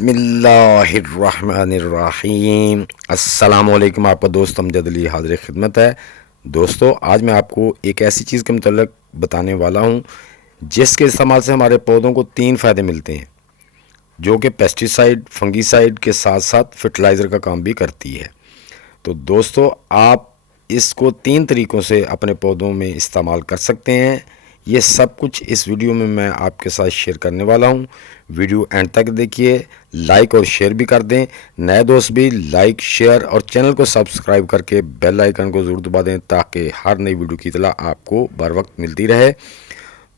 बिस्मिल्लाहिर्रहमानिर्रहीम। अस्सलामुअलैकुम। आपका दोस्त अमजद अली हाज़िर खिदमत है। दोस्तों, आज मैं आपको एक ऐसी चीज़ के मतलब बताने वाला हूँ जिसके इस्तेमाल से हमारे पौधों को 3 फ़ायदे मिलते हैं, जो कि पेस्टिसाइड फंगीसाइड के साथ साथ फर्टिलाइज़र का काम भी करती है। तो दोस्तों, आप इसको 3 तरीक़ों से अपने पौधों में इस्तेमाल कर सकते हैं। ये सब कुछ इस वीडियो में मैं आपके साथ शेयर करने वाला हूँ। वीडियो एंड तक देखिए, लाइक और शेयर भी कर दें। नए दोस्त भी लाइक शेयर और चैनल को सब्सक्राइब करके बेल आइकन को ज़रूर दबा दें ताकि हर नई वीडियो की इत्तला आपको बर वक्त मिलती रहे।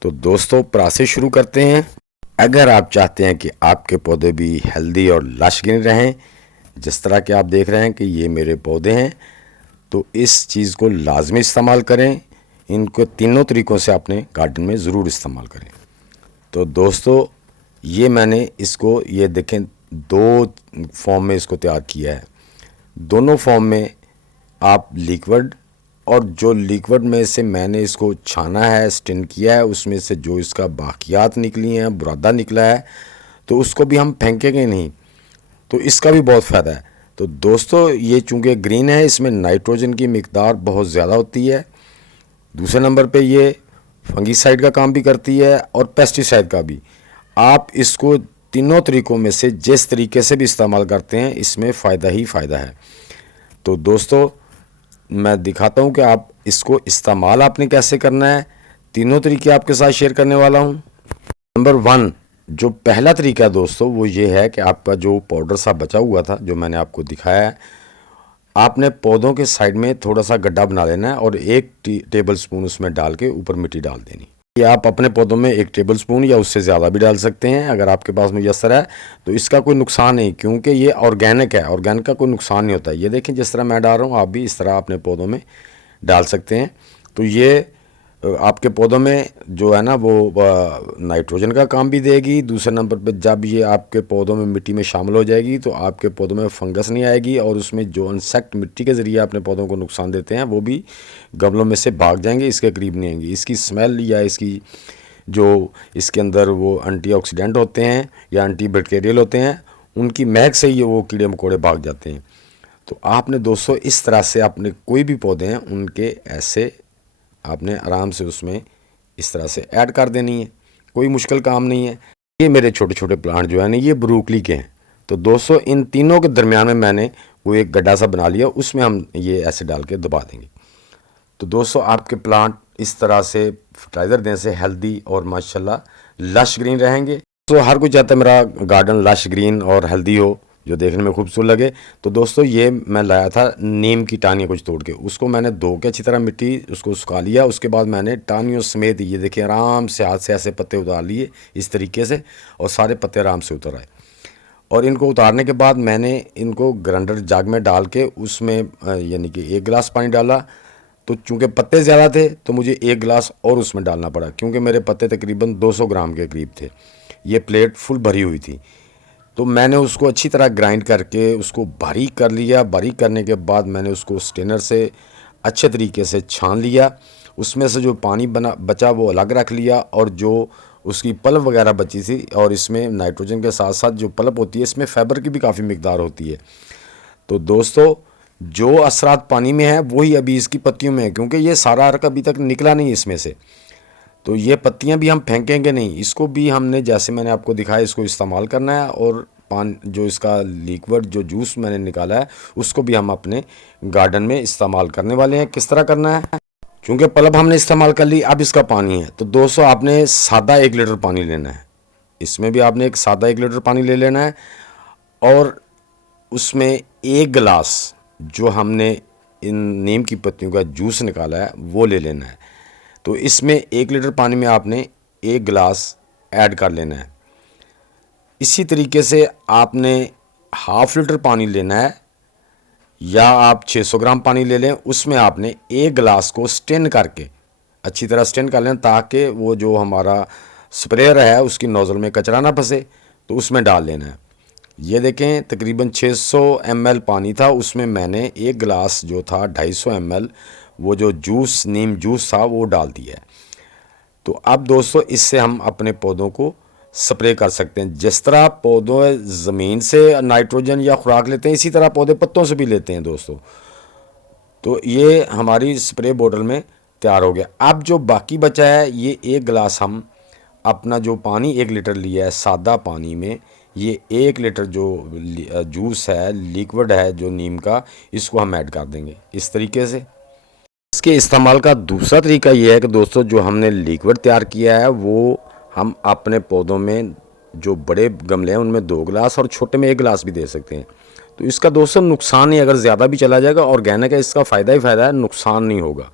तो दोस्तों, प्रोसेस शुरू करते हैं। अगर आप चाहते हैं कि आपके पौधे भी हेल्दी और लश ग्रीन रहें, जिस तरह के आप देख रहे हैं कि ये मेरे पौधे हैं, तो इस चीज़ को लाजमी इस्तेमाल करें। इनको तीनों तरीक़ों से अपने गार्डन में ज़रूर इस्तेमाल करें। तो दोस्तों, ये मैंने इसको ये देखें 2 फॉर्म में इसको तैयार किया है। दोनों फॉर्म में आप लिक्विड, और जो लिक्विड में से मैंने इसको छाना है, स्टिन किया है, उसमें से जो इसका बाकियात निकली हैं, बुरादा निकला है, तो उसको भी हम फेंकेंगे नहीं। तो इसका भी बहुत फ़ायदा है। तो दोस्तों, ये चूँकि ग्रीन है, इसमें नाइट्रोजन की मिकदार बहुत ज़्यादा होती है। दूसरे नंबर पे ये फंगीसाइड का काम भी करती है और पेस्टिसाइड का भी। आप इसको तीनों तरीक़ों में से जिस तरीके से भी इस्तेमाल करते हैं, इसमें फ़ायदा ही फ़ायदा है। तो दोस्तों, मैं दिखाता हूँ कि आप इसको इस्तेमाल आपने कैसे करना है। तीनों तरीके आपके साथ शेयर करने वाला हूँ। नंबर 1, जो पहला तरीका है दोस्तों, वो ये है कि आपका जो पाउडर सा बचा हुआ था, जो मैंने आपको दिखाया है, आपने पौधों के साइड में थोड़ा सा गड्ढा बना लेना है और 1 टेबल स्पून उसमें डाल के ऊपर मिट्टी डाल देनी। ये आप अपने पौधों में 1 टेबल स्पून या उससे ज़्यादा भी डाल सकते हैं अगर आपके पास मुयस्सर है। तो इसका कोई नुकसान नहीं, क्योंकि ये ऑर्गेनिक है, ऑर्गेनिक का कोई नुकसान नहीं होता। ये देखें, जिस तरह मैं डाल रहा हूँ, आप भी इस तरह अपने पौधों में डाल सकते हैं। तो ये आपके पौधों में जो है ना, वो नाइट्रोजन का काम भी देगी। दूसरे नंबर पे जब ये आपके पौधों में मिट्टी में शामिल हो जाएगी तो आपके पौधों में फंगस नहीं आएगी, और उसमें जो इंसेक्ट मिट्टी के ज़रिए अपने पौधों को नुकसान देते हैं, वो भी गमलों में से भाग जाएंगे, इसके करीब नहीं आएंगे। इसकी स्मेल या इसकी जो इसके अंदर वो एंटीऑक्सीडेंट होते हैं या एंटीबैक्टीरियल होते हैं, उनकी महक से ही वो कीड़े मकोड़े भाग जाते हैं। तो आपने दोस्तों इस तरह से अपने कोई भी पौधे हैं उनके ऐसे आपने आराम से उसमें इस तरह से ऐड कर देनी है। कोई मुश्किल काम नहीं है। ये मेरे छोटे छोटे प्लांट जो है ना, ये ब्रोकली के हैं। तो दोस्तों, इन तीनों के दरमियान में मैंने वो एक गड्ढा सा बना लिया, उसमें हम ये ऐसे डाल के दबा देंगे। तो दोस्तों, आपके प्लांट इस तरह से फर्टिलाइज़र देने से हेल्दी और माशाल्लाह लश ग्रीन रहेंगे। तो हर कोई चाहता है मेरा गार्डन लश ग्रीन और हेल्दी हो, जो देखने में खूबसूरत लगे। तो दोस्तों, ये मैं लाया था नीम की टाहनियाँ कुछ तोड़ के, उसको मैंने धो के अच्छी तरह मिट्टी उसको सुखा लिया। उसके बाद मैंने टाहनियों समेत ये देखिए आराम से हाथ से ऐसे पत्ते उतार लिए इस तरीके से, और सारे पत्ते आराम से उतर आए। और इनको उतारने के बाद मैंने इनको ग्राइंडर जाग में डाल के उसमें यानी कि 1 गिलास पानी डाला। तो चूँकि पत्ते ज़्यादा थे तो मुझे 1 गिलास और उसमें डालना पड़ा, क्योंकि मेरे पत्ते तकरीबन 200 ग्राम के करीब थे। ये प्लेट फुल भरी हुई थी। तो मैंने उसको अच्छी तरह ग्राइंड करके उसको बारीक कर लिया। बारीक करने के बाद मैंने उसको स्ट्रेनर से अच्छे तरीके से छान लिया। उसमें से जो पानी बचा वो अलग रख लिया, और जो उसकी पल्प वगैरह बची थी, और इसमें नाइट्रोजन के साथ साथ जो पल्प होती है, इसमें फाइबर की भी काफ़ी मिकदार होती है। तो दोस्तों, जो असरात पानी में है वही अभी इसकी पत्तियों में है, क्योंकि ये सारा अर्क अभी तक निकला नहीं इसमें से। तो ये पत्तियां भी हम फेंकेंगे नहीं, इसको भी हमने जैसे मैंने आपको दिखाया इसको इस्तेमाल करना है। और जो इसका लिक्विड जो जूस मैंने निकाला है, उसको भी हम अपने गार्डन में इस्तेमाल करने वाले हैं। किस तरह करना है, चूँकि पल्प हमने इस्तेमाल कर ली, अब इसका पानी है। तो दोस्तों, आपने सादा 1 लीटर पानी लेना है। इसमें भी आपने एक सादा 1 लीटर पानी ले लेना है, और उसमें 1 गिलास जो हमने इन नीम की पत्तियों का जूस निकाला है वो ले लेना है। तो इसमें 1 लीटर पानी में आपने 1 गिलास ऐड कर लेना है। इसी तरीके से आपने ½ लीटर पानी लेना है, या आप 600 ग्राम पानी ले लें। उसमें आपने 1 गिलास को स्टेन करके अच्छी तरह स्टेन कर लें, ताकि वो जो हमारा स्प्रेयर है उसकी नोज़ल में कचरा ना फंसे, तो उसमें डाल लेना है। ये देखें, तकरीबन 600 ml पानी था, उसमें मैंने 1 गिलास जो था 250 ml वो जो जूस नीम जूस था वो डाल दिया है। तो अब दोस्तों, इससे हम अपने पौधों को स्प्रे कर सकते हैं। जिस तरह पौधों ज़मीन से नाइट्रोजन या खुराक लेते हैं, इसी तरह पौधे पत्तों से भी लेते हैं दोस्तों। तो ये हमारी स्प्रे बोतल में तैयार हो गया। अब जो बाकी बचा है, ये 1 गिलास हम अपना जो पानी 1 लीटर लिया है सादा पानी में, ये 1 लीटर जो जूस है, लिक्विड है जो नीम का, इसको हम ऐड कर देंगे इस तरीके से। इसके इस्तेमाल का दूसरा तरीका ये है कि दोस्तों, जो हमने लिक्विड तैयार किया है वो हम अपने पौधों में, जो बड़े गमले हैं उनमें 2 गिलास और छोटे में 1 गिलास भी दे सकते हैं। तो इसका दोस्तों नुकसान नहीं, अगर ज़्यादा भी चला जाएगा, ऑर्गेनिक है, इसका फ़ायदा ही फ़ायदा है, नुकसान नहीं होगा।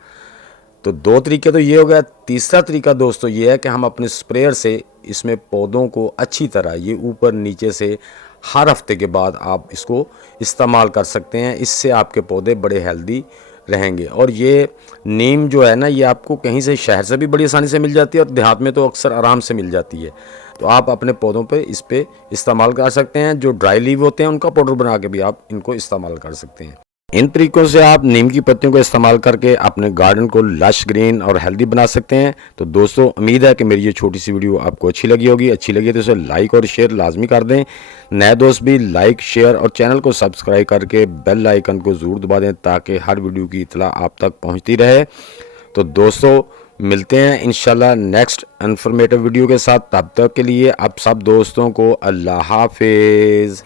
तो 2 तरीके तो ये हो गया। तीसरा तरीका दोस्तों ये है कि हम अपने स्प्रेयर से इसमें पौधों को अच्छी तरह, ये ऊपर नीचे से, हर हफ्ते के बाद आप इसको इस्तेमाल कर सकते हैं। इससे आपके पौधे बड़े हेल्दी रहेंगे। और ये नीम जो है ना, ये आपको कहीं से, शहर से भी बड़ी आसानी से मिल जाती है और देहात में तो अक्सर आराम से मिल जाती है। तो आप अपने पौधों पे इस पे इस्तेमाल कर सकते हैं। जो ड्राई लीव होते हैं उनका पाउडर बना के भी आप इनको इस्तेमाल कर सकते हैं। इन तरीकों से आप नीम की पत्तियों को इस्तेमाल करके अपने गार्डन को लश, ग्रीन और हेल्दी बना सकते हैं। तो दोस्तों, उम्मीद है कि मेरी ये छोटी सी वीडियो आपको अच्छी लगी होगी। अच्छी लगी तो इसे लाइक और शेयर लाजमी कर दें। नए दोस्त भी लाइक, शेयर और चैनल को सब्सक्राइब करके बेल आइकन को ज़रूर दबा दें, ताकि हर वीडियो की इत्तला आप तक पहुँचती रहे। तो दोस्तों, मिलते हैं इंशाल्लाह नेक्स्ट इन्फॉर्मेटिव वीडियो के साथ। तब तक के लिए आप सब दोस्तों को अल्लाह हाफिज़।